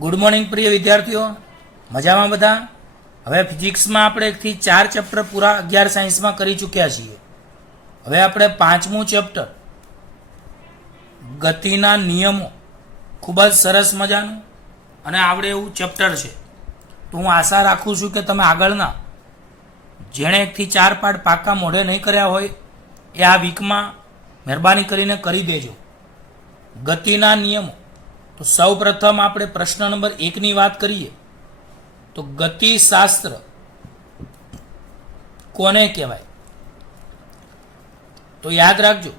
Good morning પ્રિય વિદ્યાર્થીઓ, મજામાં બધા? હવે ફિઝિક્સમાં આપણે 1 થી 4 ચેપ્ટર પૂરા 11 સાયન્સમાં કરી ચૂક્યા છીએ. હવે આપણે 5મું ચેપ્ટર ગતિના નિયમો, ખૂબ જ સરસ મજાનું અને આવડે એવું ચેપ્ટર છે. તો હું આશા રાખું છું કે તમે આગળના જેણે 1 થી 4 પાઠ પાક્કા મોઢે નહીં કર્યા હોય એ આ વીકમાં મહેરબાની કરીને કરી દેજો. ગતિના નિયમો. તો સૌ પ્રથમ આપણે પ્રશ્ન નંબર 1ની વાત કરીએ તો ગતિશાસ્ત્ર કોને કહેવાય? તો યાદ રાખજો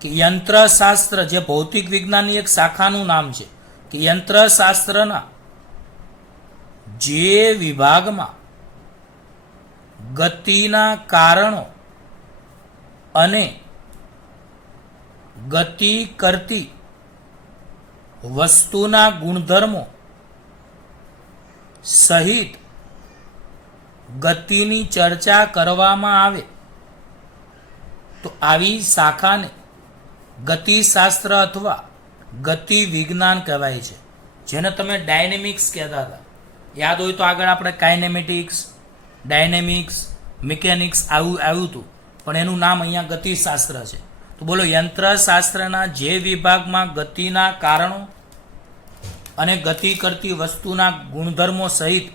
કે યંત્રશાસ્ત્ર જે ભૌતિક વિજ્ઞાનની એક શાખાનું નામ છે કે યંત્રશાસ્ત્રના જે વિભાગમાં ગતિના કારણો અને ગતિ કરતી વસ્તુના ગુણધર્મો સહિત ગતિની ચર્ચા કરવામાં આવે તો આવી શાખાને ગતિશાસ્ત્ર અથવા ગતિ વિજ્ઞાન કહેવાય છે, જેને તમે ડાયનેમિક્સ કહેતા હતા. યાદ હોય તો આગળ આપણે કાઇનેમેટિક્સ, ડાયનેમિક્સ, મિકેનિક્સ આવ્યું હતું, પણ એનું નામ અહીંયા ગતિશાસ્ત્ર છે. તો બોલો, યંત્રશાસ્ત્રના જે વિભાગમાં ગતિના કારણો અને ગતિ કરતી વસ્તુના ગુણધર્મો સહિત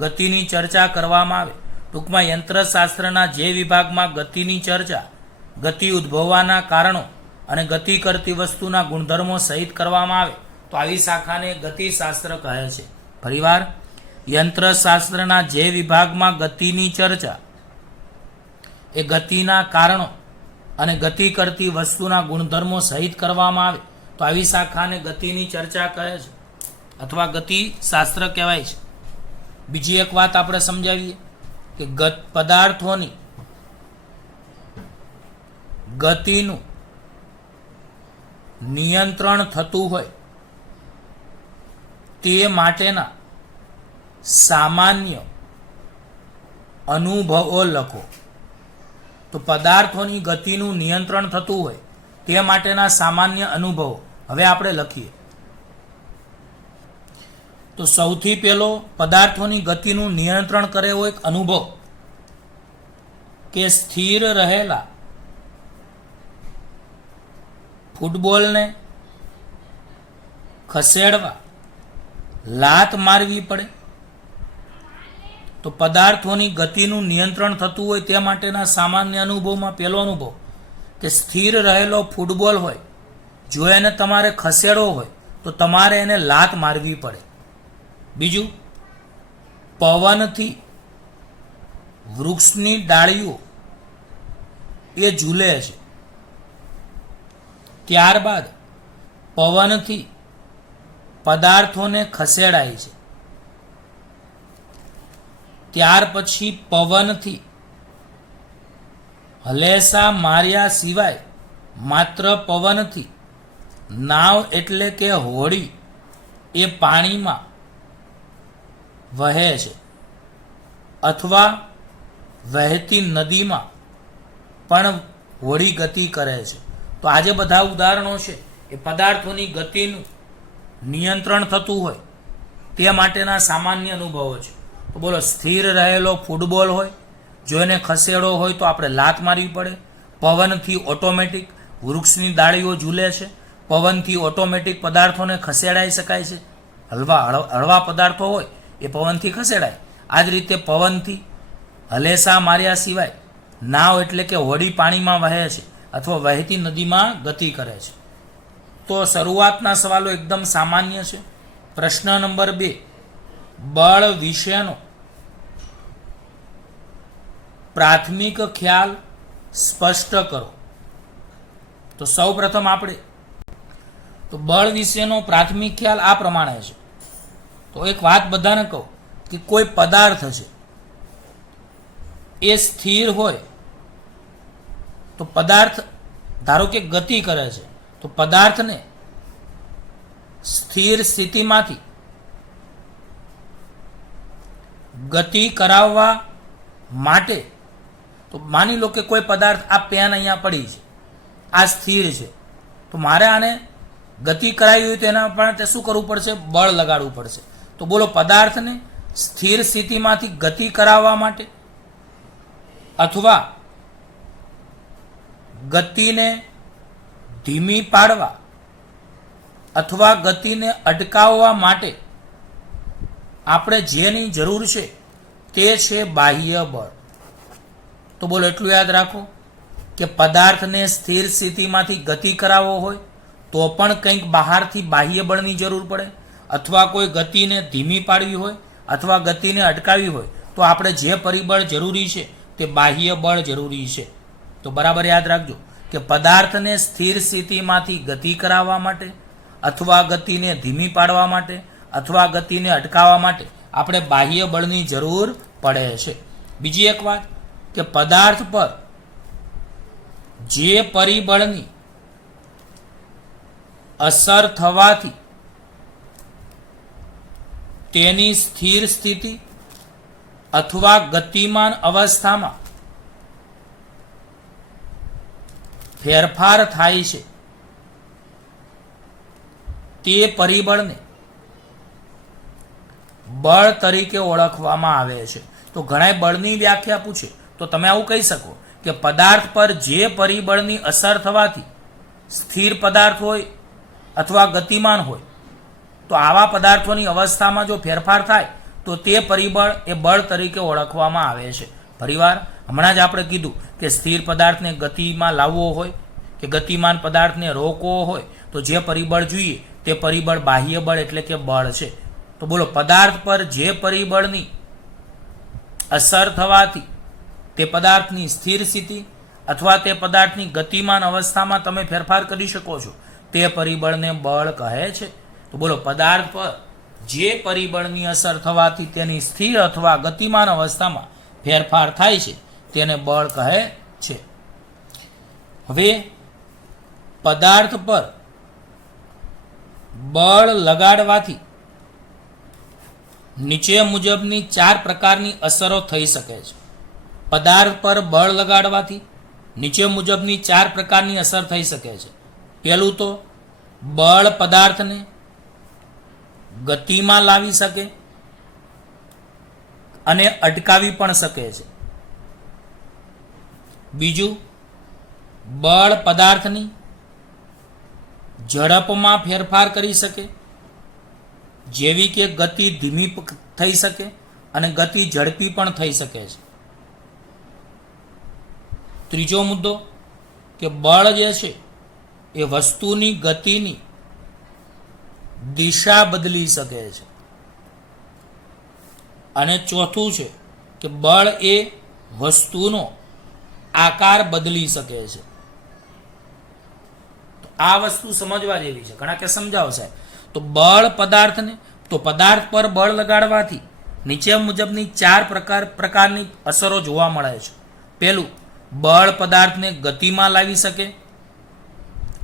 ગતિની ચર્ચા કરવામાં આવે. ટૂંકમાં યંત્રશાસ્ત્રના જે વિભાગમાં ગતિની ચર્ચા, ગતિ ઉદ્ભવવાના કારણો અને ગતિ કરતી વસ્તુના ગુણધર્મો સહિત કરવામાં આવે તો આવી શાખાને ગતિશાસ્ત્ર કહે છે. ફરીવાર, યંત્રશાસ્ત્રના જે વિભાગમાં ગતિની ચર્ચા એ ગતિના કારણો અને ગતિ કરતી વસ્તુના ગુણધર્મો સહિત કરવામાં આવે તો આવી શાખાને ગતિની ચર્ચા કહે છે અથવા ગતિશાસ્ત્ર કહેવાય છે. બીજી એક વાત આપણે સમજાવીએ કે પદાર્થોની ગતિનું નિયંત્રણ થતું હોય તે માટેના સામાન્ય અનુભવો લખો. તો પદાર્થોની ગતિનું નિયંત્રણ થતું હોય તે માટેના સામાન્ય અનુભવો હવે આપણે લખીએ. તો સૌથી પહેલો પદાર્થોની ગતિનું નિયંત્રણ કરે એવો એક અનુભવ કે સ્થિર રહેલા ફૂટબોલને ખસેડવા લાત મારવી પડે. તો પદાર્થોની ગતિનું નિયંત્રણ થતું હોય તે માટેના સામાન્ય અનુભવમાં પહેલો અનુભવ કે સ્થિર રહેલો ફૂટબોલ હોય, જો એને તમારે ખસેડવો હોય તો તમારે એને લાત મારવી પડે. બીજું, પવનથી વૃક્ષની ડાળીઓ એ ઝૂલે છે. ત્યારબાદ પવનથી પદાર્થોને ખસેડાય છે. ત્યાર પછી પવનથી હલેસા માર્યા સિવાય માત્ર પવનથી નાવ એટલે કે હોડી એ પાણીમાં વહે છે અથવા વહેતી નદીમાં પણ હોડી ગતિ કરે છે. તો આજે બધા ઉદાહરણો છે એ પદાર્થોની ગતિનું નિયંત્રણ થતું હોય તે માટેના સામાન્ય અનુભવો છે. તો બોલો, સ્થિર રહેલો ફૂટબોલ હોય, જો એને ખસેડવો હોય તો આપણે લાત મારવી પડે. પવનથી ઓટોમેટિક વૃક્ષની ડાળીઓ ઝૂલે છે, પવનથી ઓટોમેટિક પદાર્થોને ખસેડાઈ શકાય છે. હળવા પદાર્થો હોય એ પવનથી ખસેડાય. આ જ રીતે પવનથી હલેસા માર્યા સિવાય નાવ એટલે કે હોડી પાણીમાં વહે છે અથવા વહેતી નદીમાં ગતિ કરે છે. તો શરૂઆતના સવાલો એકદમ સામાન્ય છે. પ્રશ્ન નંબર 2, બળ વિશેનો પ્રાથમિક ખ્યાલ સ્પષ્ટ કરો. તો સૌ પ્રથમ આપણે તો બળ વિશેનો પ્રાથમિક ખ્યાલ આ પ્રમાણે છે. તો એક વાત બધાને કહું કે કોઈ પદાર્થ છે એ સ્થિર હોય તો પદાર્થ ધારો કે ગતિ કરે છે તો પદાર્થને સ્થિર સ્થિતિમાંથી ગતિ કરાવવા માટે, તો માની લો કે કોઈ પદાર્થ, આ પેન અહીંયા પડી છે, આ સ્થિર છે, તો મારે આને ગતિ કરાવી હોય તો એના માટે શું કરવું પડશે? બળ લગાડવું પડશે. તો બોલો, પદાર્થને સ્થિર સ્થિતિમાંથી ગતિ કરાવવા માટે અથવા ગતિને ધીમી પાડવા અથવા ગતિને અટકાવવા માટે આપણે જેની જરૂર છે તે છે બાહ્ય બળ. તો બોલો, એટલું યાદ રાખો કે પદાર્થને સ્થિર સ્થિતિમાંથી ગતિ કરાવવો હોય તો પણ કંઈક બહારથી બાહ્ય બળની જરૂર પડે, અથવા કોઈ ગતિને ધીમી પાડવી હોય અથવા ગતિને અટકાવવી હોય તો આપણે જે પરિબળ જરૂરી છે તે બાહ્ય બળ જરૂરી છે. તો બરાબર યાદ રાખજો કે પદાર્થને સ્થિર સ્થિતિમાંથી ગતિ કરાવવા માટે અથવા ગતિને ધીમી પાડવા માટે અથવા ગતિને અટકાવવા માટે આપણે બાહ્ય બળની જરૂર પડે છે. બીજી એક વાત કે પદાર્થ પર જે પરિબળની અસર થવાથી તેની સ્થિર સ્થિતિ અથવા ગતિમાન અવસ્થામાં ફેરફાર થાય છે તે પરિબળને બળ તરીકે ઓળખવામાં આવે છે. તો ઘણા બળની વ્યાખ્યા પૂછે તો તમે આવું કહી શકો કે પદાર્થ પર જે પરિબળની અસર થવાથી સ્થિર પદાર્થ હોય અથવા ગતિમાન હોય તો આવા પદાર્થોની અવસ્થામાં જો ફેરફાર થાય તો તે પરિબળ એ બળ તરીકે ઓળખવામાં આવે છે. ફરીવાર હમણાં જ આપણે કીધું કે સ્થિર પદાર્થને ગતિમાં લાવવો હોય કે ગતિમાન પદાર્થને રોકવો હોય તો જે પરિબળ જોઈએ તે પરિબળ બાહ્ય બળ એટલે કે બળ છે. તો બોલો, પદાર્થ પર જે પરિબળની અસર થવાથી તે પદાર્થની સ્થિર સ્થિતિ અથવા તે પદાર્થની ગતિમાન અવસ્થામાં તમે ફેરફાર કરી શકો છો તે પરિબળને બળ કહે છે. તો બોલો, પદાર્થ પર જે પરિબળની અસર થવાથી તેની સ્થિર અથવા ગતિમાન અવસ્થામાં ફેરફાર થાય છે તેને બળ કહે છે. હવે પદાર્થ પર બળ લગાડવાથી નીચે મુજબની 4 પ્રકારની અસરો થઈ શકે છે. પદાર્થ પર બળ લગાડવાથી નીચે મુજબની 4 પ્રકારની અસર થઈ શકે છે. પહેલું તો બળ પદાર્થને ગતિમાં લાવી શકે અને અટકાવી પણ શકે છે. બીજું, બળ પદાર્થની ઝડપમાં ફેરફાર કરી શકે, જેવી કે ગતિ ધીમી થઈ શકે અને ગતિ ઝડપી પણ થઈ શકે છે. ત્રીજો મુદ્દો કે બળ જે છે એ વસ્તુની ગતિની દિશા બદલી શકે છે. અને ચોથું છે કે બળ એ વસ્તુનો આકાર બદલી શકે છે. આ વસ્તુ સમજવા જેવી છે. ઘણા કે સમજાવો સાહેબ. તો બળ પદાર્થને તો પદાર્થ પર બળ લગાડવાથી નીચે મુજબની 4 પ્રકારની અસરો જોવા મળે છે. પહેલું, બળ પદાર્થને ગતિમાં લાવી શકે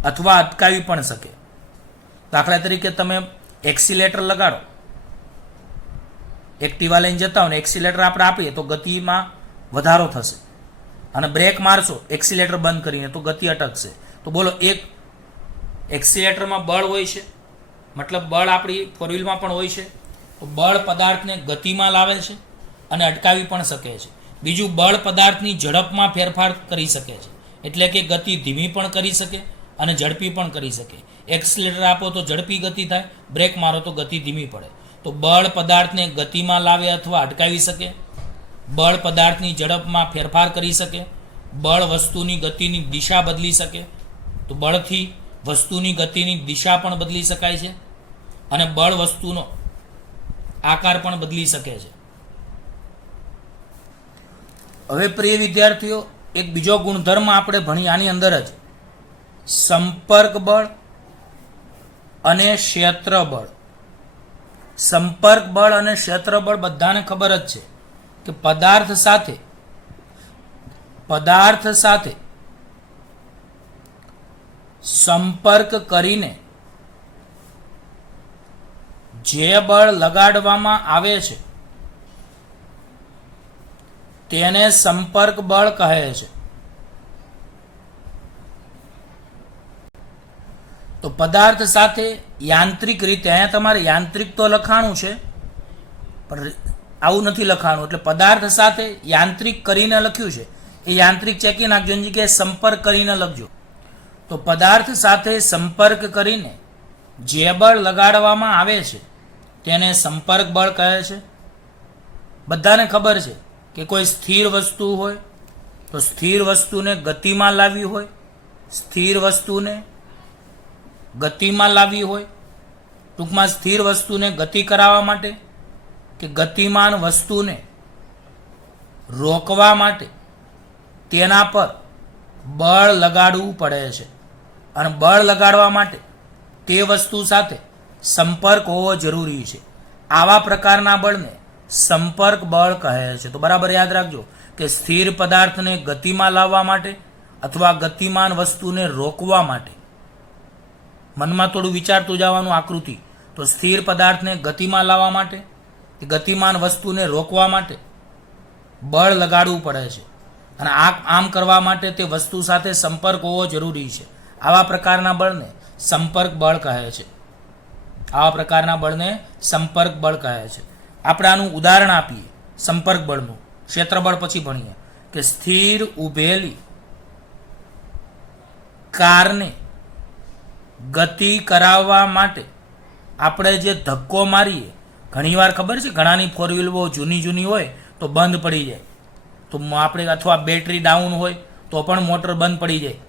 અથવા અટકાવી પણ શકે. દાખલા તરીકે તમે એક્સિલેટર લગાડો, એક્ટિવા લઈને જતા હો ને એક્સિલેટર આપણે આપીએ તો ગતિમાં વધારો થશે અને બ્રેક મારશો એક્સિલેટર બંધ કરીને તો ગતિ અટકશે. તો બોલો, એક એક્સિલેટરમાં બળ હોય છે, મતલબ બળ આપણી ફોર વ્હીલમાં પણ હોય છે. તો બળ પદાર્થને ગતિમાં લાવે છે અને અટકાવી પણ શકે છે. બીજું, બળ પદાર્થની ઝડપમાં ફેરફાર કરી શકે છે, એટલે કે ગતિ ધીમી પણ કરી શકે અને ઝડપી પણ કરી શકે. એક્સિલેટર આપો તો ઝડપી ગતિ થાય, બ્રેક મારો તો ગતિ ધીમી પડે. તો બળ પદાર્થને ગતિમાં લાવે અથવા અટકાવી શકે, બળ પદાર્થની ઝડપમાં ફેરફાર કરી શકે, બળ વસ્તુની ગતિની દિશા બદલી શકે. તો બળથી વસ્તુની ગતિની દિશા પણ બદલી શકાય છે અને બળ વસ્તુનો આકાર પણ બદલી શકે છે. હવે પ્રિય વિદ્યાર્થીઓ, એક બીજો ગુણધર્મ આપણે ભણી આની અંદર જ, સંપર્ક બળ અને ક્ષેત્ર બળ. સંપર્ક બળ અને ક્ષેત્ર બળ બધાને ખબર જ છે કે પદાર્થ સાથે સંપર્ક કરીને જે બળ લગાડવામાં આવે છે તેને સંપર્ક બળ કહે છે. તો પદાર્થ સાથે યાંત્રિક રીતે, અહીંયા તમારે યાંત્રિક તો લખાણું છે પણ આવું નથી લખાણું, એટલે પદાર્થ સાથે યાંત્રિક કરીને લખ્યું છે, એ યાંત્રિક ચેકી નાખજો, એની જગ્યાએ સંપર્ક કરીને લખજો. તો પદાર્થ સાથે સંપર્ક કરીને જે બળ લગાડવામાં આવે છે તેને સંપર્ક બળ કહે છે. બધાને ખબર છે કે કોઈ સ્થિર વસ્તુ હોય તો સ્થિર વસ્તુને ગતિમાં લાવવી હોય, સ્થિર વસ્તુને ગતિમાં લાવવી હોય, ટૂંકમાં સ્થિર વસ્તુને ગતિ કરાવવા માટે કે ગતિમાન વસ્તુને રોકવા માટે તેના પર બળ લગાડવું પડે છે. અને બળ લગાડવા માટે તે વસ્તુ સાથે સંપર્ક હોવો જરૂરી છે. આવા પ્રકારના બળને સંપર્ક બળ કહે છે. તો બરાબર યાદ રાખજો કે સ્થિર પદાર્થને ગતિમાં લાવવા માટે અથવા ગતિમાન વસ્તુને રોકવા માટે, મનમાં થોડું વિચારતું જવાનું આકૃતિ, તો સ્થિર પદાર્થને ગતિમાં લાવવા માટે કે ગતિમાન વસ્તુને રોકવા માટે બળ લગાડવું પડે છે. અને આમ કરવા માટે તે વસ્તુ સાથે સંપર્ક હોવો જરૂરી છે. આવા પ્રકારના બળને સંપર્ક બળ કહે છે. આવા પ્રકારના બળને સંપર્ક બળ કહે છે. આપણે આનું ઉદાહરણ આપીએ સંપર્ક બળનું, ક્ષેત્રબળ પછી ભણીએ કે સ્થિર ઊભેલી કારને ગતિ કરાવવા માટે આપણે જે ધક્કો મારીએ, ઘણીવાર ખબર છે ઘણાની ફોર વ્હીલ બહુ જૂની હોય તો બંધ પડી જાય, તો આપણે અથવા બેટરી ડાઉન હોય તો પણ મોટર બંધ પડી જાય.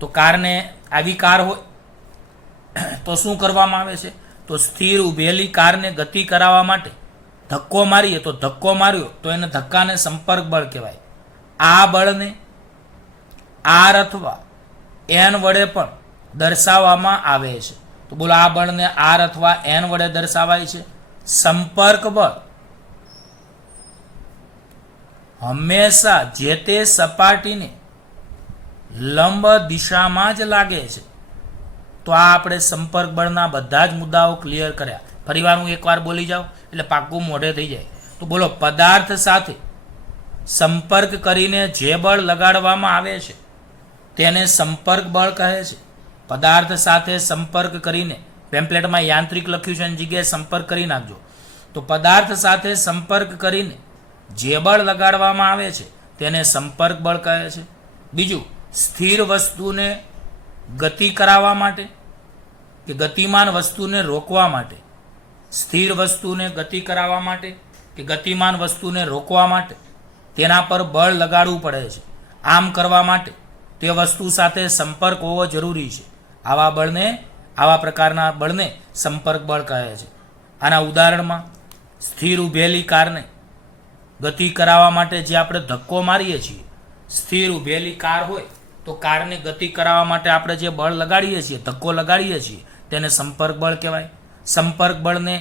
તો કારને, આવી કાર હોય તો શું કરવામાં આવે છે, તો સ્થિર ઊભેલી કારને ગતિ કરાવવા માટે ધક્કો મારીએ, તો ધક્કો માર્યો તો એને ધક્કાને સંપર્ક બળ કહેવાય. આ બળને આર અથવા એન વડે પણ દર્શાવવામાં આવે છે. તો બોલો, આ બળને આર અથવા એન વડે દર્શાવાય છે. સંપર્ક બળ હંમેશા જે તે સપાટીને લંબ દિશામાં જ લાગે છે. તો આ આપણે સંપર્ક બળના બધા જ મુદ્દાઓ ક્લિયર કર્યા. ફરીવાર હું એકવાર બોલી જાઉં એટલે પાક્કું મોઢે થઈ જાય. તો બોલો, પદાર્થ સાથે સંપર્ક કરીને જે બળ લગાડવામાં આવે છે તેને સંપર્ક બળ કહે છે. પદાર્થ સાથે સંપર્ક કરીને, પેમ્પલેટમાં યાંત્રિક લખ્યું છે એની જગ્યાએ સંપર્ક કરી નાખજો. તો પદાર્થ સાથે સંપર્ક કરીને જે બળ લગાડવામાં આવે છે તેને સંપર્ક બળ કહે છે. બીજું, સ્થિર વસ્તુને ગતિ કરાવવા માટે કે ગતિમાન વસ્તુને રોકવા માટે, સ્થિર વસ્તુને ગતિ કરાવવા માટે કે ગતિમાન વસ્તુને રોકવા માટે તેના પર બળ લગાડવું પડે છે. આમ કરવા માટે તે વસ્તુ સાથે સંપર્ક હોવો જરૂરી છે. આવા પ્રકારના બળને સંપર્ક બળ કહે છે. આના ઉદાહરણમાં સ્થિર ઊભેલી કારને ગતિ કરાવવા માટે જે આપણે ધક્કો મારીએ છીએ, સ્થિર ઊભેલી કાર હોય તો કારને ગતિ કરાવવા માટે આપણે જે બળ લગાડીએ છીએ, ધક્કો લગાડીએ છીએ, તેને સંપર્ક બળ કહેવાય. સંપર્ક બળને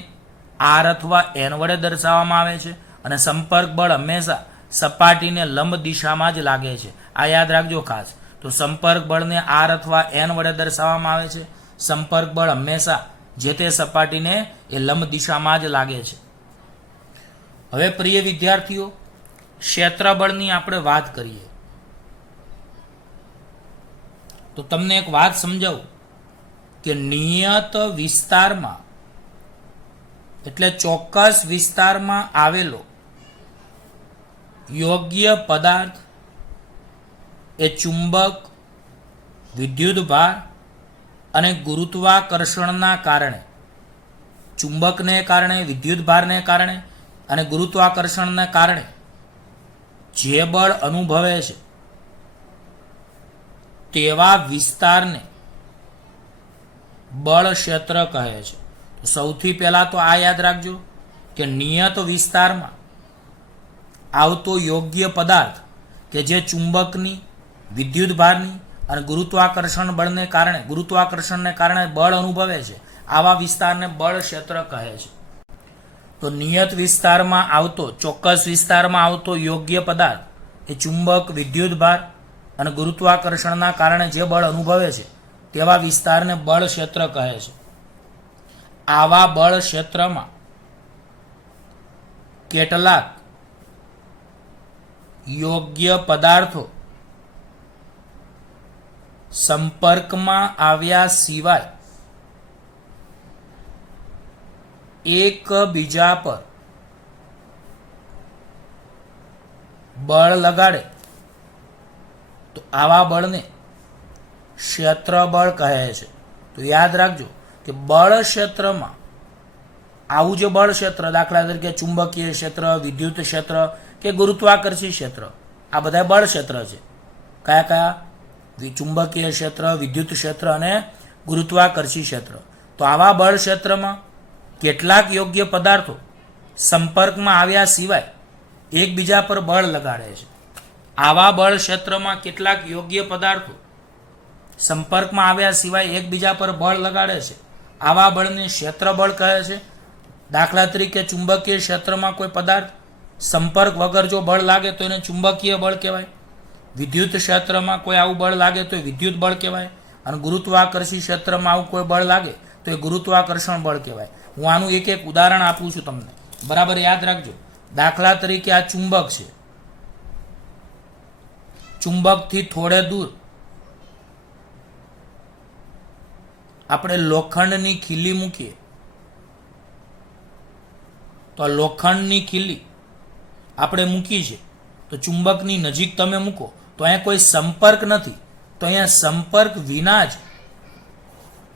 આર અથવા એન વડે દર્શાવવામાં આવે છે. અને સંપર્ક બળ હંમેશા સપાટીને લંબ દિશામાં જ લાગે છે. આ યાદ રાખજો ખાસ. તો સંપર્ક બળને આર અથવા એન વડે દર્શાવવામાં આવે છે. સંપર્ક બળ હંમેશા જે તે સપાટીને એ લંબ દિશામાં જ લાગે છે. હવે પ્રિય વિદ્યાર્થીઓ, ક્ષેત્રબળની આપણે વાત કરીએ તો તમને એક વાત સમજાવું કે નિયત વિસ્તારમાં એટલે ચોક્કસ વિસ્તારમાં આવેલો યોગ્ય પદાર્થ એ ચુંબક, વિદ્યુતભાર અને ગુરુત્વાકર્ષણના કારણે, ચુંબકને કારણે, વિદ્યુતભારને કારણે અને ગુરુત્વાકર્ષણને કારણે જે બળ અનુભવે છે તેવા વિસ્તારને બળ ક્ષેત્ર કહે છે. સૌથી પહેલા તો આ યાદ રાખજો કે નિયત વિસ્તારમાં આવતો યોગ્ય પદાર્થ કે જે ચુંબકની, વિદ્યુતભારની અને ગુરુત્વાકર્ષણને કારણે બળ અનુભવે છે, આવા વિસ્તારને બળ ક્ષેત્ર કહે છે. તો નિયત વિસ્તારમાં આવતો, ચોક્કસ વિસ્તારમાં આવતો યોગ્ય પદાર્થ એ ચુંબક, વિદ્યુતભાર અને ગુરુત્વાકર્ષણના કારણે જે બળ અનુભવે છે તેવા વિસ્તારને બળ ક્ષેત્ર કહે છે. આવા બળ ક્ષેત્રમાં કેટલાક યોગ્ય પદાર્થો સંપર્કમાં આવ્યા સિવાય એકબીજા પર બળ લગાડે તો આવા બળને ક્ષેત્રબળ કહે છે. તો યાદ રાખજો કે બળ ક્ષેત્રમાં આવું જે બળ ક્ષેત્ર, દાખલા તરીકે ચુંબકીય ક્ષેત્ર, વિદ્યુત ક્ષેત્ર કે ગુરુત્વાકર્ષી ક્ષેત્ર, આ બધા બળ ક્ષેત્ર છે. કયા કયા? ચુંબકીય ક્ષેત્ર, વિદ્યુત ક્ષેત્ર અને ગુરુત્વાકર્ષી ક્ષેત્ર. તો આવા બળ ક્ષેત્રમાં કેટલાક યોગ્ય પદાર્થો સંપર્કમાં આવ્યા સિવાય એકબીજા પર બળ લગાડે છે. આવા બળ ક્ષેત્રમાં કેટલાક યોગ્ય પદાર્થો સંપર્કમાં આવ્યા સિવાય એકબીજા પર બળ લગાડે છે. આવા બળને ક્ષેત્રબળ કહે છે. દાખલા તરીકે ચુંબકીય ક્ષેત્રમાં કોઈ પદાર્થ સંપર્ક વગર જો બળ લાગે તો એને ચુંબકીય બળ કહેવાય. વિદ્યુત ક્ષેત્રમાં કોઈ આવું બળ લાગે તો એ વિદ્યુત બળ કહેવાય. અને ગુરુત્વાકર્ષી ક્ષેત્રમાં આવું કોઈ બળ લાગે તો એ ગુરુત્વાકર્ષણ બળ કહેવાય. હું આનું એક એક ઉદાહરણ આપું છું તમને, બરાબર યાદ રાખજો. દાખલા તરીકે આ ચુંબક છે. ચુંબકથી થોડે દૂર આપણે લોખંડની ખીલી મૂકીએ તો આ લોખંડની ખીલી આપણે મૂકી છે તો ચુંબકની નજીક તમે મૂકો તો અહીંયા કોઈ સંપર્ક નથી. તો અહીંયા સંપર્ક વિના જ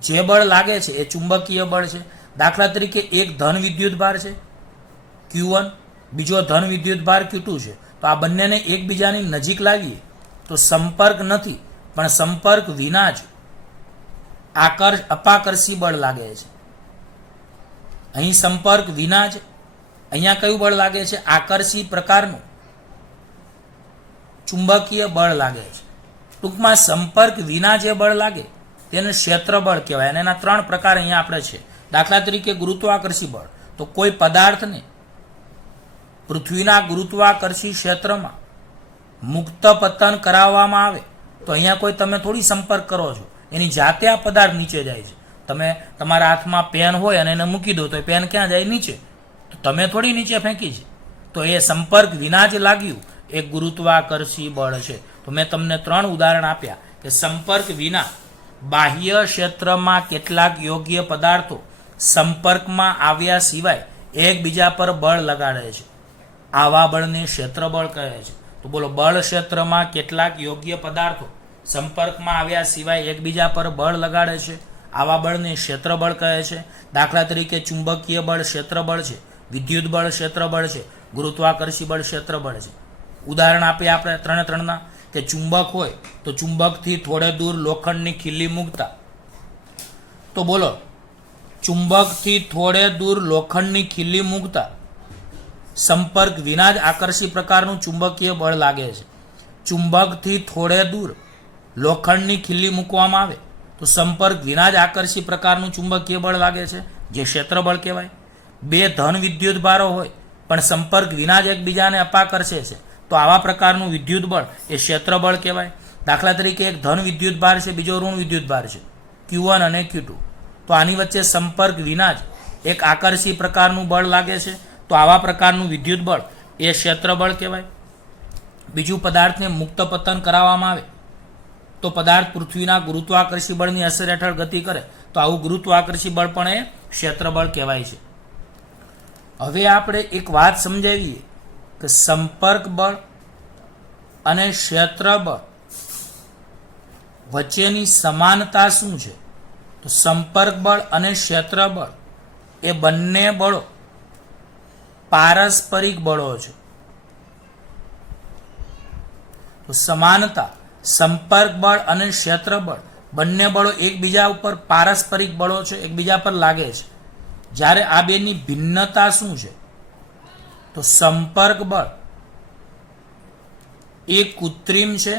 જે બળ લાગે છે એ ચુંબકીય બળ છે. દાખલા તરીકે એક ધન વિદ્યુત ભાર છે Q1, બીજો ધન વિદ્યુત ભાર Q2 છે. તો આ બંનેને એકબીજાની નજીક લાવીએ તો સંપર્ક નથી, પણ સંપર્ક વિના જ અપાકર્ષી બળ લાગે છે. અહીં સંપર્ક વિના જ અહીંયા કયું બળ લાગે છે? આકર્ષી પ્રકારનું ચુંબકીય બળ લાગે છે. ટૂંકમાં સંપર્ક વિના જે બળ લાગે તેને ક્ષેત્રબળ કહેવાય. અને એના 3 પ્રકાર અહીંયા આપણે છે. દાખલા તરીકે ગુરુત્વાકર્ષી બળ, તો કોઈ પદાર્થને પૃથ્વીના ગુરુત્વાકર્ષી ક્ષેત્રમાં મુક્ત પતન કરાવવામાં આવે તો અહીંયા કોઈ તમે થોડી સંપર્ક કરો છો, એની જાતે આ પદાર્થ નીચે જાય છે. તમે તમારા હાથમાં પેન હોય અને એને મૂકી દો તો એ પેન ક્યાં જાય? નીચે. તો તમે થોડી નીચે ફેંકી છે. તો એ સંપર્ક વિના જ લાગ્યું એ ગુરુત્વાકર્ષી બળ છે. તો મેં તમને 3 ઉદાહરણ આપ્યા કે સંપર્ક વિના બાહ્ય ક્ષેત્રમાં કેટલાક યોગ્ય પદાર્થો સંપર્કમાં આવ્યા સિવાય એકબીજા પર બળ લગાડે છે. આવા બળને ક્ષેત્રબળ કહે છે. તો બોલો, બળ ક્ષેત્રમાં કેટલાક યોગ્ય પદાર્થો સંપર્કમાં આવ્યા સિવાય એકબીજા પર બળ લગાડે છે. આવા બળને ક્ષેત્રબળ કહે છે. દાખલા તરીકે ચુંબકીય બળ ક્ષેત્રબળ છે, વિદ્યુત બળ ક્ષેત્રબળ છે, ગુરુત્વાકર્ષી બળ ક્ષેત્રબળ છે. ઉદાહરણ આપીએ આપણે 3 કે ચુંબક હોય તો ચુંબકથી થોડે દૂર લોખંડની ખીલી મૂકતા. તો બોલો, ચુંબકથી થોડે દૂર લોખંડની ખીલી મૂકતા સંપર્ક વિના જ આકર્ષી પ્રકારનું ચુંબકીય બળ લાગે છે. ચુંબકથી થોડે દૂર લોખંડની ખીલી મૂકવામાં આવે તો સંપર્ક વિના જ આકર્ષી પ્રકારનું ચુંબકીય બળ લાગે છે, જે ક્ષેત્રબળ કહેવાય. 2 ધન વિદ્યુત ભારો હોય પણ સંપર્ક વિના જ એકબીજાને અપાકર્ષે છે તો આવા પ્રકારનું વિદ્યુત બળ એ ક્ષેત્રબળ કહેવાય. દાખલા તરીકે એક ધન વિદ્યુત ભાર છે, બીજો ઋણ વિદ્યુત ભાર છે, Q1 અને Q2. તો આની વચ્ચે સંપર્ક વિના જ એક આકર્ષી પ્રકારનું બળ લાગે છે તો આવા પ્રકારનું વિદ્યુત બળ એ ક્ષેત્રબળ કહેવાય. બીજું, પદાર્થને મુક્ત પતન કરાવવામાં આવે તો પદાર્થ પૃથ્વીના ગુરુત્વાકર્ષી બળની અસર હેઠળ ગતિ કરે તો આવું ગુરુત્વાકર્ષી બળ પણ એ ક્ષેત્રબળ કહેવાય છે. હવે આપણે એક વાત સમજાવીએ કે સંપર્ક બળ અને ક્ષેત્રબળ વચ્ચેની સમાનતા શું છે. તો સંપર્ક બળ અને ક્ષેત્રબળ એ બંને બળો પારસ્પરિક બળો છે. તો સમાનતા, સંપર્ક બળ અને ક્ષેત્રબળ બંને બળો એકબીજા ઉપર પારસ્પરિક બળો છે, એકબીજા પર લાગે છે. જ્યારે આ બેની ભિન્નતા શું છે? તો સંપર્ક બળ એ કૃત્રિમ છે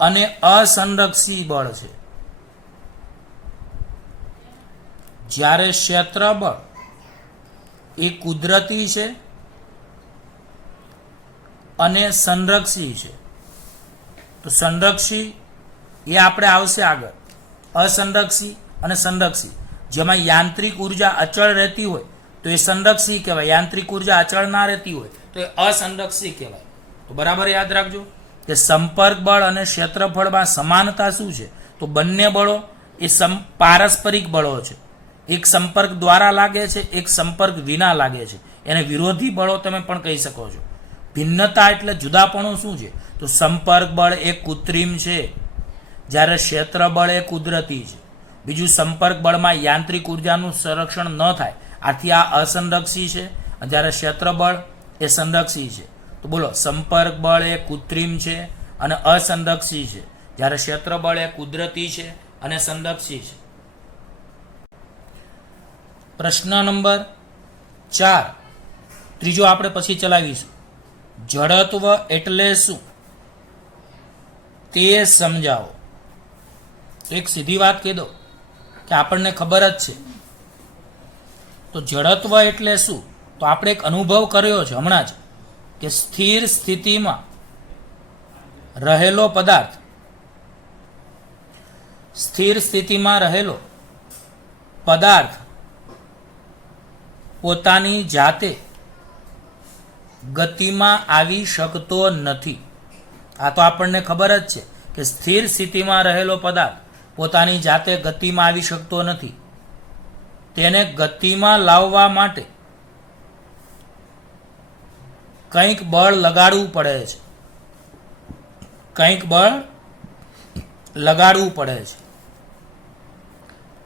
અને અસંરક્ષી બળ છે, જ્યારે ક્ષેત્રબળ એ કુદરતી છે અને સંરક્ષી છે. તો સંરક્ષી એ આપણે આવશે આગળ, અસંરક્ષી અને સંરક્ષી. જેમાં યાંત્રિક ઉર્જા અચળ રહેતી હોય તો એ સંરક્ષી કહેવાય, યાંત્રિક ઉર્જા અચળ ના રહેતી હોય તો એ અસંરક્ષી કહેવાય. તો બરાબર યાદ રાખજો કે સંપર્ક બળ અને ક્ષેત્રફળમાં સમાનતા શું છે? તો બંને બળો એ પારસ્પરિક બળો છે, એક સંપર્ક દ્વારા લાગે છે, એક સંપર્ક વિના લાગે છે. એને વિરોધી બળો તમે પણ કહી શકો છો. ભિન્નતા એટલે જુદાપણું શું છે? તો સંપર્ક બળ એ કૃત્રિમ છે, જ્યારે ક્ષેત્ર બળ એ કુદરતી છે. બીજું, સંપર્ક બળમાં યાંત્રિક ઉર્જાનું સંરક્ષણ ન થાય, આથી આ અસંરક્ષી છે, જ્યારે ક્ષેત્ર બળ એ સંરક્ષી છે. તો બોલો, સંપર્ક બળ એ કૃત્રિમ છે અને અસંરક્ષી છે, જ્યારે ક્ષેત્ર બળ એ કુદરતી છે અને સંરક્ષી છે. પ્રશ્ન નંબર 4, ત્રીજો આપણે પછી ચલાવીશું. જડત્વ એટલે શું તે સમજાવો. એક સીધી વાત કહી દો કે આપણને ખબર જ છે. તો જડત્વ એટલે શું? તો આપણે એક અનુભવ કર્યો છે હમણાં જ કે સ્થિર સ્થિતિમાં રહેલો પદાર્થ, સ્થિર સ્થિતિમાં રહેલો પદાર્થ પોતાની જાતે ગતિમાં આવી શકતો નથી. આ તો આપણને ખબર જ છે કે સ્થિર સ્થિતિમાં રહેલો પદાર્થ પોતાની જાતે ગતિમાં આવી શકતો નથી. તેને ગતિમાં લાવવા માટે કંઈક બળ લગાડવું પડે છે, કંઈક બળ લગાડવું પડે છે.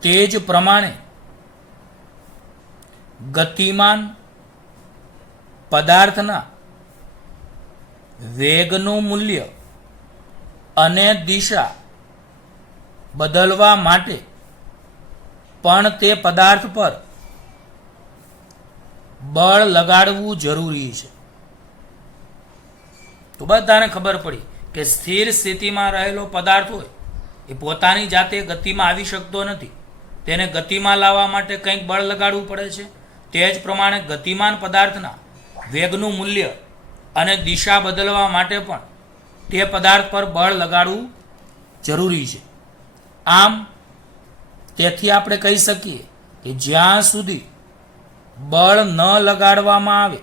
તે જ પ્રમાણે ગતિમાન પદાર્થના વેગનું મૂલ્ય અને દિશા બદલવા માટે પણ તે પદાર્થ પર બળ લગાડવું જરૂરી છે. તો બધાને ખબર પડી કે સ્થિર સ્થિતિમાં રહેલો પદાર્થ હોય એ પોતાની જાતે ગતિમાં આવી શકતો નથી. તેને ગતિમાં લાવવા માટે કંઈક બળ લગાડવું પડે છે. તે જ પ્રમાણે ગતિમાન પદાર્થના વેગનું મૂલ્ય અને દિશા બદલવા માટે પણ તે પદાર્થ પર બળ લગાડવું જરૂરી છે. આમ તેથી આપણે કહી શકીએ કે જ્યાં સુધી બળ ન લગાડવામાં આવે,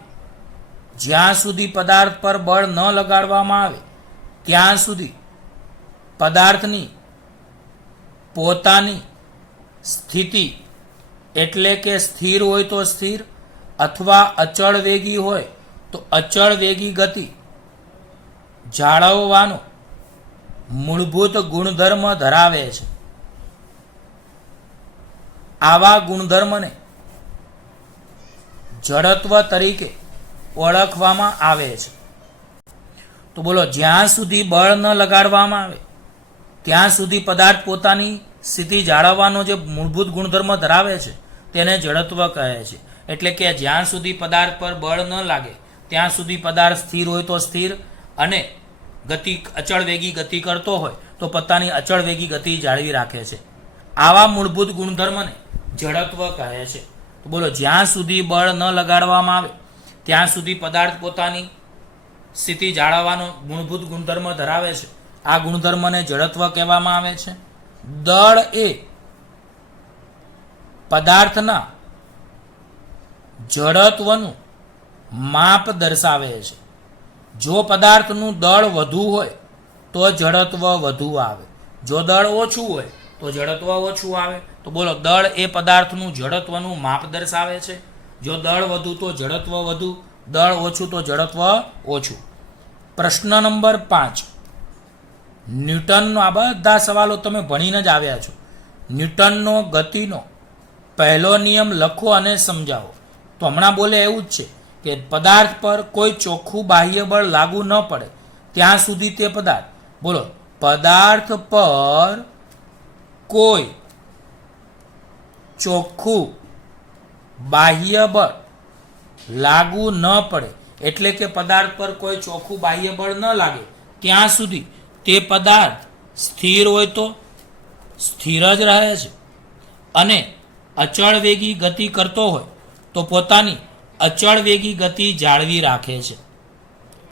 જ્યાં સુધી પદાર્થ પર બળ ન લગાડવામાં આવે ત્યાં સુધી પદાર્થની પોતાની સ્થિતિ એટલે કે સ્થિર હોય તો સ્થિર અથવા અચળ વેગી હોય તો અચળ વેગી ગતિ જાળવવાનો મૂળભૂત ગુણધર્મ ધરાવે છે. આવા ગુણધર્મને જડત્વ તરીકે ઓળખવામાં આવે છે. તો બોલો, જ્યાં સુધી બળ ન લગાડવામાં આવે ત્યાં સુધી પદાર્થ પોતાની સ્થિતિ જાળવવાનો જે મૂળભૂત ગુણધર્મ ધરાવે છે તેને જડત્વ કહે છે. એટલે કે જ્યાં સુધી પદાર્થ પર બળ ન લાગે ત્યાં સુધી પદાર્થ સ્થિર હોય તો સ્થિર અને અચળ વેગી ગતિ કરતો હોય તો પોતાની અચળ વેગી ગતિ જાળવી રાખે છે. આવા મૂળભૂત ગુણધર્મને જડત્વ કહે છે. તો બોલો, જ્યાં સુધી બળ ન લગાડવામાં આવે ત્યાં સુધી પદાર્થ પોતાની સ્થિતિ જાળવવાનો મૂળભૂત ગુણધર્મ ધરાવે છે. આ ગુણધર્મને જડત્વ કહેવામાં આવે છે. દળ એ પદાર્થના જડત્વનું માપ દર્શાવે છે. જો પદાર્થનું દળ વધુ હોય તો જડત્વ વધુ આવે, જો દળ ઓછું હોય તો જડત્વ ઓછું આવે. તો બોલો, દળ એ પદાર્થનું જડત્વનું માપ દર્શાવે છે. જો દળ વધુ તો જડત્વ વધુ, દળ ઓછું તો જડત્વ ઓછું. પ્રશ્ન નંબર 5, ન્યૂટનનો, આ બધા સવાલો તમે ભણીને જ આવ્યા છો. ન્યૂટનનો ગતિનો પહેલો નિયમ લખો અને સમજાવો. તો હમણાં બોલે એવું જ છે કે પદાર્થ પર કોઈ ચોખ્ખું બાહ્ય બળ લાગુ ન પડે ત્યાં સુધી તે પદાર્થ, બોલો, પદાર્થ પર કોઈ ચોખ્ખું બાહ્ય બળ લાગુ ન પડે એટલે કે પદાર્થ પર કોઈ ચોખ્ખું બાહ્ય બળ ન લાગે ત્યાં સુધી તે પદાર્થ સ્થિર હોય તો સ્થિર જ રહે છે અને અચળ વેગી ગતિ કરતો હોય તો પોતાની અચળ વેગી ગતિ જાળવી રાખે છે.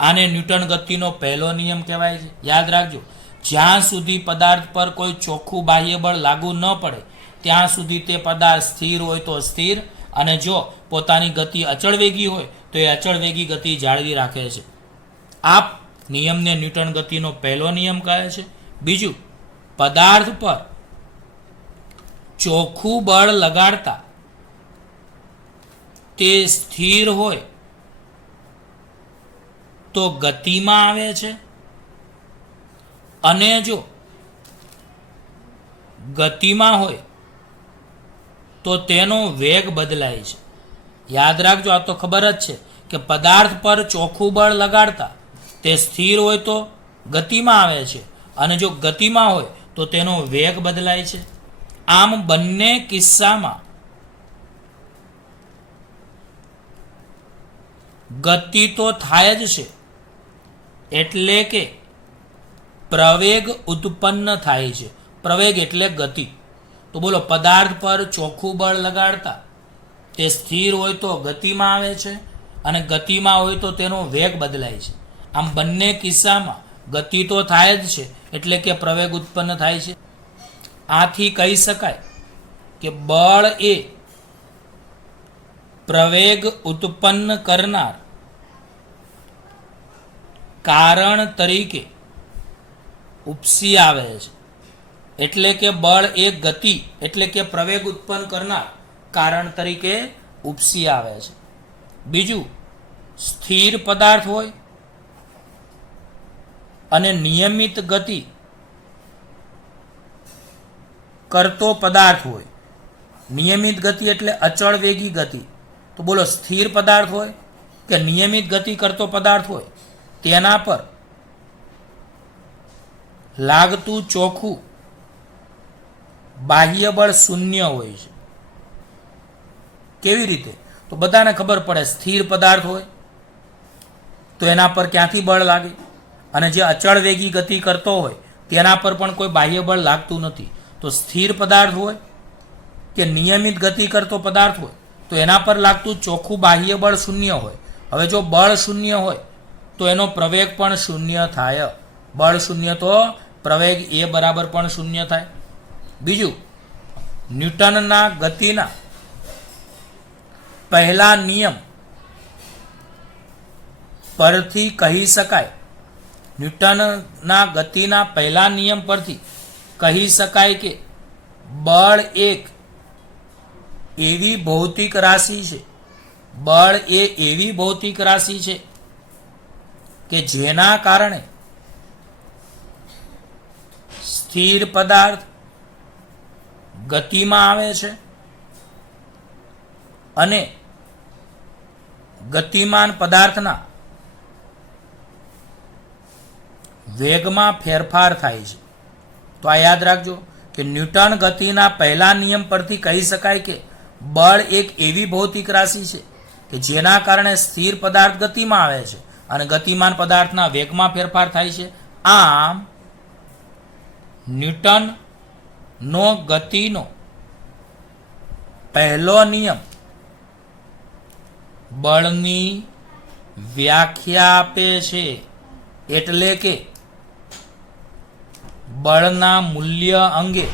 આને ન્યૂટન ગતિનો પહેલો નિયમ કહેવાય છે. યાદ રાખજો, જ્યાં સુધી પદાર્થ પર કોઈ ચોખ્ખું બાહ્ય બળ લાગુ ન પડે ત્યાં સુધી તે પદાર્થ સ્થિર હોય તો સ્થિર અને જો પોતાની ગતિ અચળ વેગી હોય તો એ અચળ વેગી ગતિ જાળવી રાખે છે. આ નિયમને ન્યૂટન ગતિનો પહેલો નિયમ કહે છે. બીજું, પદાર્થ પર ચોખ્ખું બળ લગાડતા તે સ્થિર હોય તો ગતિમાં આવે છે, અને જો ગતિમાં હોય તો તેનો વેગ બદલાય છે. યાદ રાખજો, આ તો ખબર જ છે કે પદાર્થ પર ચોખ્ખું બળ લગાડતા તે સ્થિર હોય તો ગતિમાં આવે છે, અને જો ગતિમાં હોય તો તેનો વેગ બદલાય છે. આમ બંને કિસ્સામાં ગતિ તો થાય જ છે, એટલે કે પ્રવેગ ઉત્પન્ન થાય છે. પ્રવેગ એટલે ગતિ. તો બોલો, પદાર્થ પર ચોખ્ખું બળ લગાડતા તે સ્થિર હોય તો ગતિમાં આવે છે, અને ગતિમાં હોય તો તેનો વેગ બદલાય છે. આમ બંને કિસ્સામાં ગતિ તો થાય જ છે, એટલે કે પ્રવેગ ઉત્પન્ન થાય છે. આથી કહી શકાય કે બળ એ પ્રવેગ ઉત્પન્ન કરનાર કારણ તરીકે ઉપસી આવે છે. એટલે કે બળ એ ગતિ એટલે કે પ્રવેગ ઉત્પન્ન કરનાર કારણ તરીકે ઉપસી આવે છે. બીજું, સ્થિર પદાર્થ હોય અને નિયમિત ગતિ કરતો પદાર્થ હોય. નિયમિત ગતિ એટલે અચળ વેગી ગતિ. તો બોલો, સ્થિર પદાર્થ હોય કે નિયમિત ગતિ કરતો પદાર્થ હોય, તેના પર લાગતું ચોખ્ખું બાહ્ય બળ શૂન્ય હોય છે. કેવી રીતે? તો બધાને ખબર પડે, સ્થિર પદાર્થ હોય તો એના પર ક્યાંથી બળ લાગે, અને જે અચળ વેગી ગતિ કરતો હોય તેના પર પણ કોઈ બાહ્ય બળ લાગતું નથી. તો સ્થિર પદાર્થ હોય કે નિયમિત ગતિ કરતો પદાર્થ હોય તો એના પર લાગતું ચોખ્ખું બાહ્ય બળ શૂન્ય હોય. હવે જો બળ શૂન્ય હોય તો એનો પ્રવેગ પણ શૂન્ય થાય. બળ શૂન્ય તો પ્રવેગ એ બરાબર પણ શૂન્ય થાય. બીજું, ન્યૂટનના ગતિના પહેલા નિયમ પરથી કહી શકાય, ન્યૂટનના ગતિના પહેલા નિયમ પરથી કહી શકાય કે બળ એક એવી ભૌતિક રાશિ છે, બળ એ એવી ભૌતિક રાશિ છે કે જેના કારણે સ્થિર પદાર્થ ગતિમાં આવે છે અને ગતિમાન પદાર્થના વેગમાં ફેરફાર થાય છે. તો આ યાદ રાખજો કે ન્યૂટન ગતિના પહેલા નિયમ પરથી કહી શકાય કે બળ એક એવી ભૌતિક રાશિ છે કે જેના કારણે સ્થિર પદાર્થ ગતિમાં આવે છે અને ગતિમાન પદાર્થના વેગમાં ફેરફાર થાય છે. આમ ન્યૂટનનો ગતિનો પહેલો નિયમ બળની વ્યાખ્યા આપે છે, એટલે કે બળના મૂલ્ય અંગે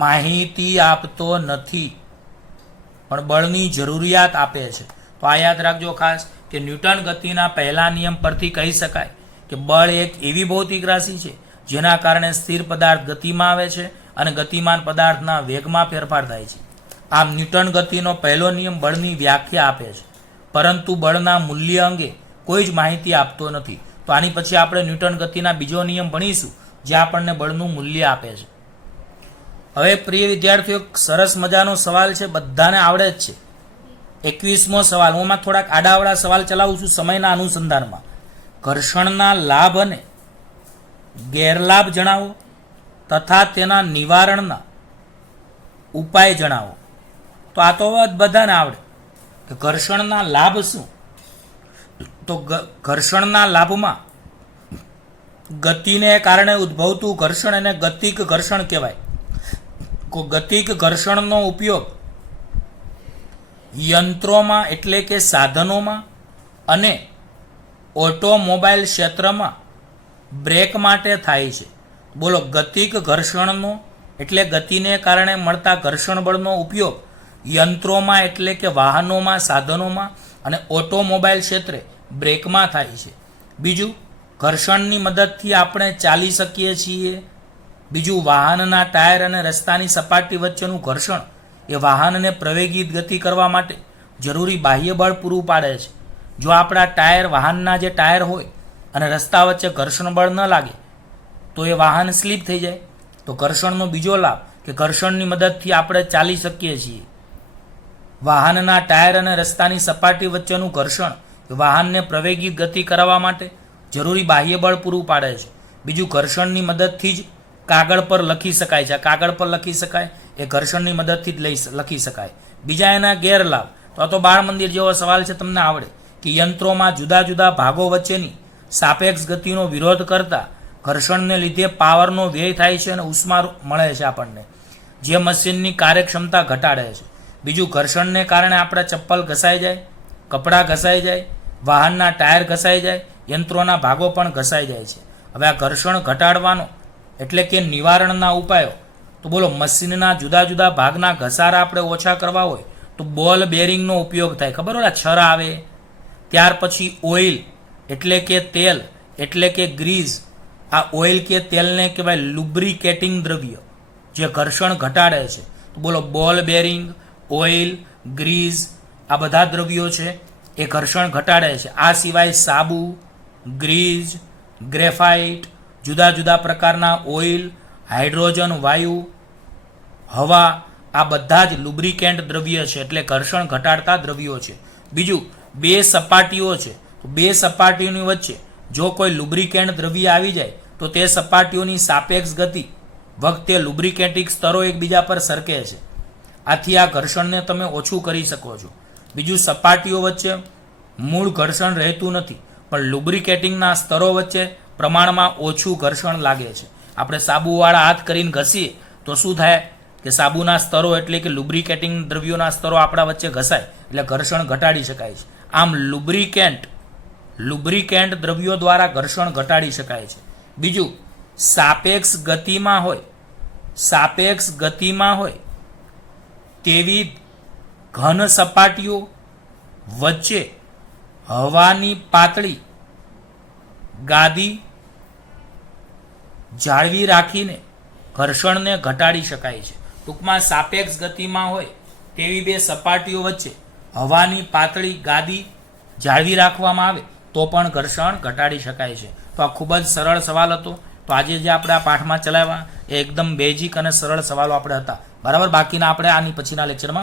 માહિતી આપતો નથી, પણ બળની જરૂરિયાત આપે છે. તો આ યાદ રાખજો ખાસ કે ન્યૂટન ગતિના પહેલા નિયમ પરથી કહી શકાય કે બળ એક એવી ભૌતિક રાશિ છે જેના કારણે સ્થિર પદાર્થ ગતિમાં આવે છે અને ગતિમાન પદાર્થના વેગમાં ફેરફાર થાય છે. આમ ન્યૂટન ગતિનો પહેલો નિયમ બળની વ્યાખ્યા આપે છે, પરંતુ બળના મૂલ્ય અંગે કોઈ જ માહિતી આપતો નથી. તો આની પછી આપણે ન્યૂટન ગતિના બીજો નિયમ ભણીશું જે આપણને બળનું મૂલ્ય આપે છે. હવે પ્રિય વિદ્યાર્થીઓ, સરસ મજાનો સવાલ છે, બધાને આવડે જ છે. 21મો સવાલ. હું થોડાક આડાવડા સવાલ ચલાવું છું સમયના અનુસંધાનમાં. ઘર્ષણના લાભ અને ગેરલાભ જણાવો તથા તેના નિવારણના ઉપાય જણાવો. તો આ તો બધાને આવડે કે ઘર્ષણના લાભ શું. તો ઘર્ષણના લાભમાં ગતિને કારણે ઉદ્ભવતું ઘર્ષણ એને ગતિક ઘર્ષણ કહેવાય. ગતિક ઘર્ષણનો ઉપયોગ યંત્રોમાં એટલે કે સાધનોમાં અને ઓટોમોબાઈલ ક્ષેત્રમાં બ્રેક માટે થાય છે. બોલો, ગતિક ઘર્ષણનો એટલે ગતિને કારણે મળતા ઘર્ષણ બળનો ઉપયોગ યંત્રોમાં એટલે કે વાહનોમાં, સાધનોમાં અને ઓટોમોબાઈલ ક્ષેત્રે બ્રેકમાં થાય છે. બીજું, ઘર્ષણની મદદથી આપણે ચાલી શકીએ છીએ, બીજું, વાહનના ટાયર અને રસ્તાની સપાટી વચ્ચેનું ઘર્ષણ એ વાહનને પ્રવેગિત ગતિ કરવા માટે જરૂરી બાહ્ય બળ પૂરું પાડે છે. જો આપણા ટાયર, વાહનના જે ટાયર હોય અને રસ્તા વચ્ચે ઘર્ષણ બળ ન લાગે તો એ વાહન સ્લીપ થઈ જાય. તો ઘર્ષણનો બીજો લાભ કે ઘર્ષણની મદદથી આપણે ચાલી શકીએ છીએ. વાહનના ટાયર અને રસ્તાની સપાટી વચ્ચેનું ઘર્ષણ વાહનને પ્રવેગિત ગતિ કરાવવા માટે જરૂરી બાહ્ય બળ પૂરું પાડે છે. બીજું, ઘર્ષણની મદદથી જ કાગળ પર લખી શકાય છે. કાગળ પર લખી શકાય એ ઘર્ષણની મદદથી જ લખી શકાય. બીજા એના ગેરલાભ, તો આ તો બાળ મંદિર જેવો સવાલ છે, તમને આવડે કે યંત્રોમાં જુદા જુદા ભાગો વચ્ચેની સાપેક્ષ ગતિનો વિરોધ કરતા ઘર્ષણને લીધે પાવરનો વ્યય થાય છે અને ઉષ્મા મળે છે આપણને, જે મશીનની કાર્યક્ષમતા ઘટાડે છે. બીજું, ઘર્ષણને કારણે આપણા ચપ્પલ ઘસાઈ જાય, કપડાં ઘસાઈ જાય, વાહનના ટાયર ઘસાઈ જાય, યંત્રોના ભાગો પણ ઘસાઈ જાય છે. હવે આ ઘર્ષણ ઘટાડવાનો એટલે કે નિવારણના ઉપાયો, તો બોલો, મશીનના જુદા જુદા ભાગના ઘસારા આપણે ઓછા કરવા હોય તો બોલ બેરિંગનો ઉપયોગ થાય. ખબર હોય, છર આવે. ત્યાર પછી ઓઇલ એટલે કે તેલ એટલે કે ગ્રીઝ. આ ઓઇલ કે તેલને કહેવાય લુબ્રિકેટિંગ દ્રવ્ય, જે ઘર્ષણ ઘટાડે છે. તો બોલો, બોલ બેરિંગ, ઓઇલ, ગ્રીઝ, આ બધા દ્રવ્યો છે એ ઘર્ષણ ઘટાડે છે. આ સિવાય સાબુ, ગ્રીઝ, ગ્રેફાઇટ, જુદા જુદા પ્રકારના ઓઇલ, હાઇડ્રોજન વાયુ, હવા, આ બધા જ લુબ્રિકેન્ટ દ્રવ્ય છે, એટલે ઘર્ષણ ઘટાડતા દ્રવ્યો છે. બીજું, બે સપાટીઓ છે, તો બે સપાટીઓની વચ્ચે જો કોઈ લુબ્રિકેન્ટ દ્રવ્ય આવી જાય તો તે સપાટીઓની સાપેક્ષ ગતિ વખતે લુબ્રિકેટિક સ્તરો એકબીજા પર સરકે છે. આથી આ ઘર્ષણને તમે ઓછું કરી શકો છો. બીજું, સપાટીઓ વચ્ચે મૂળ ઘર્ષણ રહેતું નથી, પણ લુબ્રિકેટિંગના સ્તરો વચ્ચે પ્રમાણમાં ઓછું ઘર્ષણ લાગે છે. આપણે સાબુવાળા હાથ કરીને ઘસીએ તો શું થાય કે સાબુના સ્તરો એટલે કે લુબ્રિકેટિંગ દ્રવ્યોના સ્તરો આપણા વચ્ચે ઘસાય, એટલે ઘર્ષણ ઘટાડી શકાય છે. આમ લુબ્રિકેન્ટ દ્રવ્યો દ્વારા ઘર્ષણ ઘટાડી શકાય છે. બીજું, સાપેક્ષ ગતિમાં હોય તેવી ઘન સપાટીઓ વચ્ચે હવાની પાતળી ગાદી જાળવી રાખીને ઘર્ષણને ઘટાડી શકાય છે. ટૂંકમાં, સાપેક્ષ ગતિમાં હોય તેવી બે સપાટીઓ વચ્ચે હવાની પાતળી ગાદી જાળવી રાખવામાં આવે તો પણ ઘર્ષણ ઘટાડી શકાય છે. તો આ ખૂબ જ સરળ સવાલ હતો. તો આજે જે આપણે આ પાઠમાં ચલાવ્યા એ એકદમ બેઝિક અને સરળ સવાલો આપણે હતા. બરાબર, બાકીના આપણે આની પછીના લેક્ચરમાં